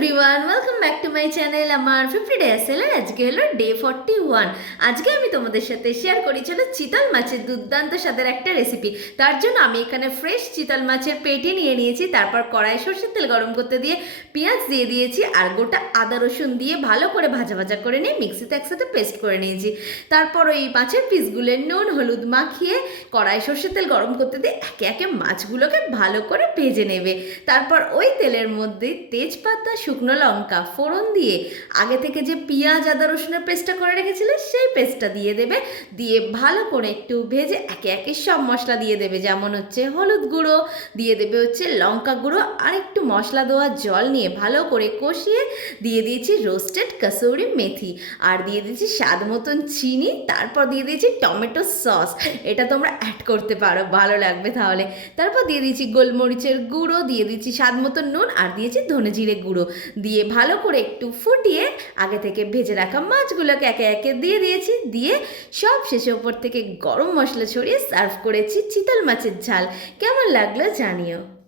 Everyone, welcome back to my channel. আমার 50 day এসএলের আজকে হলো ডে 41। আজকে আমি তোমাদের সাথে শেয়ার করি ছিল চিতল মাছের দুর্দান্ত স্বাদের একটা রেসিপি। তার জন্য আমি এখানে ফ্রেশ চিতল মাছের পেটি নিয়ে নিয়েছি, তারপর কড়াই সরষের তেল গরম করতে দিয়ে পেঁয়াজ দিয়ে দিয়েছি আর গোটা আদা রসুন দিয়ে ভালো করে ভাজা ভাজা করে নিয়ে মিক্সিতে একসাথে পেস্ট করে নিয়েছি। তারপর ওই মাছের পিসগুলো নুন হলুদ মাখিয়ে কড়াই সরষের তেল গরম করতে দিয়ে একে একে মাছগুলোকে ভালো করে ভেজে নেবে। তারপর ওই তেলের মধ্যে তেজপাতা শুকনো লঙ্কা ফোড়ন দিয়ে আগে থেকে যে পেঁয়াজ আদা রসুনের পেস্টটা করে রেখেছিলে সেই পেস্টটা দিয়ে দেবে। দিয়ে ভালো করে একটু ভেজে একে একে সব মশলা দিয়ে দেবে, যেমন হচ্ছে হলুদ গুঁড়ো দিয়ে দেবে, হচ্ছে লঙ্কা গুঁড়ো আর একটু মশলা দেওয়া জল নিয়ে ভালো করে কষিয়ে দিয়ে দিয়েছি রোস্টেড কসুরি মেথি আর দিয়ে দিয়েছি স্বাদ মতন চিনি। তারপর দিয়ে দিয়েছি টমেটো সস, এটা তোমরা অ্যাড করতে পারো, ভালো লাগবে তাহলে। তারপর দিয়ে দিয়েছি গোলমরিচের গুঁড়ো, দিয়ে দিয়েছি স্বাদ মতন নুন আর দিয়েছি ধনে জিরে গুঁড়ো। দিয়ে ভালো করে একটু ফুটিয়ে আগে থেকে ভেজে রাখা মাছগুলোকে একে একে দিয়ে দিয়েছি। দিয়ে সব শেষে ওপর থেকে গরম মশলা ছড়িয়ে সার্ভ করেছি চিতল মাছের ঝাল। কেমন লাগলো জানিও।